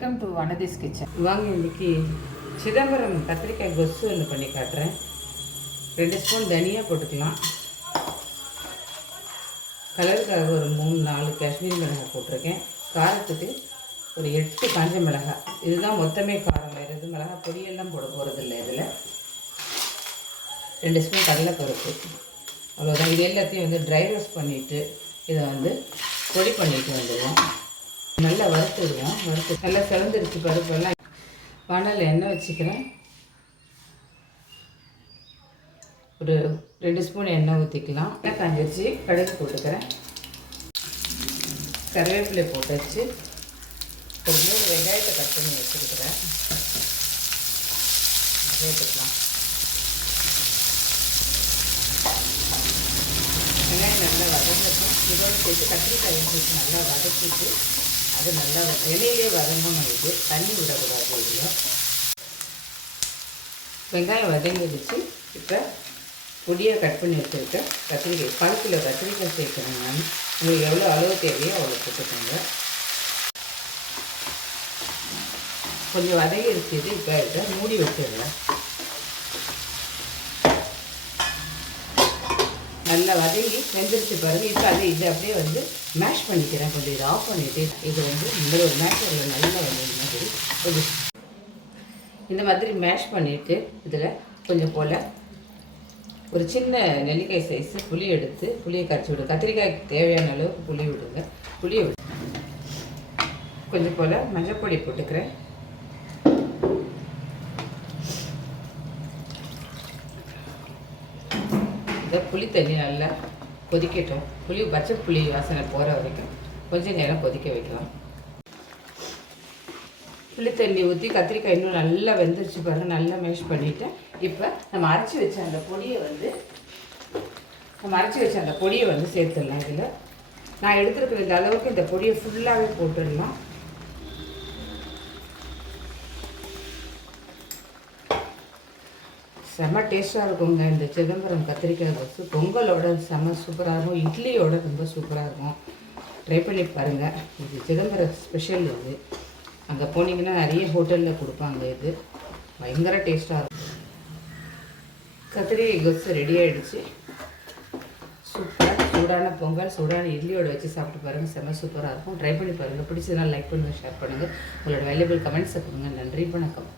Welcome to அனதிஸ் kitchen. வாங்க இன்றைக்கி சிதம்பரம் கத்திரிக்காய் கொசு ஒன்று பண்ணி காட்டுறேன். 2 ஸ்பூன் தனியாக போட்டுக்கலாம். கலருக்காக ஒரு 3-4 காஷ்மீரி மிளகாய் போட்டிருக்கேன். காரத்துக்கு ஒரு 8 காஞ்ச மிளகாய். இதுதான் மொத்தமே காரம். வேறு எதுவும் மிளகாய் பொடியெல்லாம் போட போகிறதில்ல. இதில் 2 ஸ்பூன் கடலைப்பருப்பு, அவ்வளோதான். இது எல்லாத்தையும் வந்து ட்ரை ரோஸ்ட் பண்ணிவிட்டு இதை வந்து பொடி பண்ணிட்டு வந்துடுவோம். நல்லா வறுத்துடுவோம். வறுத்து நல்லா சிறந்துருச்சு பருப்பெல்லாம். வானலில் எண்ணெய் வச்சுக்கிறேன். ஒரு 2 ஸ்பூன் எண்ணெய் ஊற்றிக்கலாம். எண்ணெய் காஞ்சிருச்சு. கடுகு போட்டுக்கிறேன். கருவேப்பிலை போட்டு வச்சு ஒரு 3 வெங்காயத்தை கட் பண்ணி வச்சுருக்கிறேன். சேர்த்துக்கலாம். வெங்காயம் நல்லா வதங்கட்டும். இதோடு சேர்த்து கத்திரிக்காய் சேர்த்து நல்லா வதக்கிட்டு அது நல்லா இலையிலே வதங்கணும். இது தண்ணி விடக்கூடாது. இதில் வெங்காயம் வதங்கிடுச்சு. இப்போ பொடியாக கட் பண்ணி வச்சுருக்கேன் கத்திரிக்காய், 1/4 கிலோ கத்திரிக்காய் சேர்க்கணும். நான் உங்களுக்கு எவ்வளோ அளவு தேவையோ அவ்வளோ போட்டுக்கோங்க. கொஞ்சம் வதங்கிடுச்சு. இது இப்போ இதை மூடி வச்சிடலாம். நல்லா வதங்கி வெந்துருச்சு பாருங்கள். இப்போ அது இது அப்படியே வந்து மேஷ் பண்ணிக்கிறேன். கொஞ்சம் இதை ஆஃப் பண்ணிவிட்டு இது வந்து இந்த ஒரு மேஷரில் நல்லா வந்து இந்த மாதிரி கொஞ்சம் இந்த மாதிரி மேஷ் பண்ணிவிட்டு இதில் கொஞ்சம் போல் ஒரு சின்ன நெல்லிக்காய் சைஸு புளி எடுத்து புளியை கரைச்சி விடுங்க. கத்திரிக்காய்க்கு தேவையான அளவுக்கு புளி விடுங்க. புளியை விடு கொஞ்சம் போல் மஞ்சப்பொடி போட்டுக்கிறேன். இந்த புளி தண்ணி நல்லா கொதிக்கட்டும். பச்சை புளி வாசனை போகிற வரைக்கும் கொஞ்சம் நேரம் கொதிக்க வைக்கலாம். புளி தண்ணி ஊற்றி கத்திரிக்காய் இன்னும் நல்லா வெந்துருச்சு பாருங்கள். நல்லா மேஷ் பண்ணிவிட்டேன். இப்போ நம்ம அரைச்சி வச்ச அந்த பொடியை வந்து சேர்த்துடலாம். இதில் நான் எடுத்துருக்கிற இந்த அளவுக்கு இந்த பொடியை ஃபுல்லாகவே போட்டுடலாம். செம்ம டேஸ்ட்டாக இருக்குங்க இந்த சிதம்பரம் கத்திரிக்காய் கொசு. பொங்கலோட செம்ம சூப்பராக இருக்கும். இட்லியோட ரொம்ப சூப்பராக இருக்கும். ட்ரை பண்ணி பாருங்கள். இது சிதம்பரம் ஸ்பெஷல். இது அங்கே போனீங்கன்னா நிறைய ஹோட்டலில் கொடுப்பாங்க. இது பயங்கர டேஸ்ட்டாக இருக்கும். கத்திரிக்காய் கொசு ரெடி ஆகிடுச்சு. சூப்பராக சூடான பொங்கல் சூடான இட்லியோட வச்சு சாப்பிட்டு பாருங்கள். செம்ம சூப்பராக இருக்கும். ட்ரை பண்ணி பாருங்கள். பிடிச்சதுனால லைக் பண்ணுங்கள், ஷேர் பண்ணுங்கள். உங்களோட வேல்யூபிள் கமெண்ட்ஸை கொடுங்க. நன்றி, வணக்கம்.